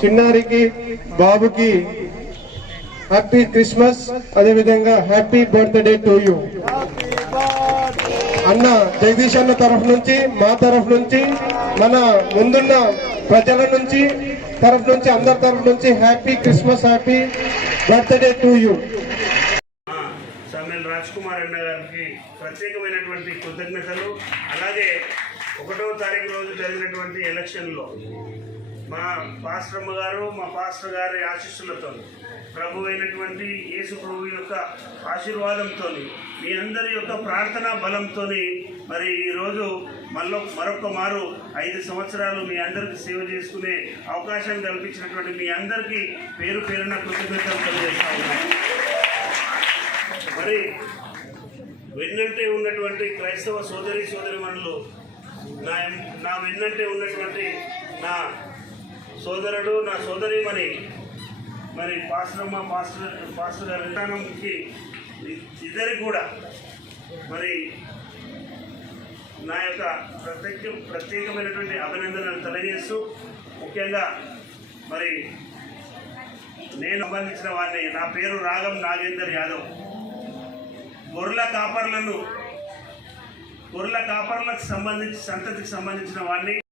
చిన్నారికి బాబుకి happy Christmas, అదేవిధంగా హ్యాపీ బర్త్డే టు యూ. అన్న జగదీష్ అన్న తరఫు నుంచి, మా తరఫు నుంచి, మన ముందున్న ప్రజల నుంచి అందరి తరఫు నుంచి happy Christmas, happy birthday to you. Samuel Raj Kumar అన్న గారికి ప్రత్యేకమైనటువంటి కృతజ్ఞతలు. అలాగే 1వ తారీఖు రోజు జరిగినటువంటి ఎలక్షన్లో మా పాస్టరమ్మ గారు, మా పాస్టర్ గారి ఆశీస్సులతో, ప్రభు అయినటువంటి యేసు ప్రభు యొక్క ఆశీర్వాదంతో, మీ అందరి యొక్క ప్రార్థనా బలంతో మరి ఈరోజు మరొక మారు 5 సంవత్సరాలు మీ అందరికీ సేవ చేసుకునే అవకాశం కల్పించినటువంటి మీ అందరికీ పేరు పేరున కృతజ్ఞతలు తెలియజేస్తా ఉన్నాను. మరి వెన్నంటే ఉన్నటువంటి క్రైస్తవ సోదరిమణులు, నా వెన్నంటే ఉన్నటువంటి నా సోదరుడు, నా సోదరిమణి మరి పాస్టర్ గారి విధానంకి ఇద్దరికి కూడా మరి నా యొక్క ప్రత్యేకమైనటువంటి అభినందనలు తెలియజేస్తూ, ముఖ్యంగా మరి నేను సంబంధించిన వాడిని, నా పేరు రాగం నాగేందర్ యాదవ్. గొర్రెల కాపర్లకు సంబంధించి సంతతికి సంబంధించిన వాడిని.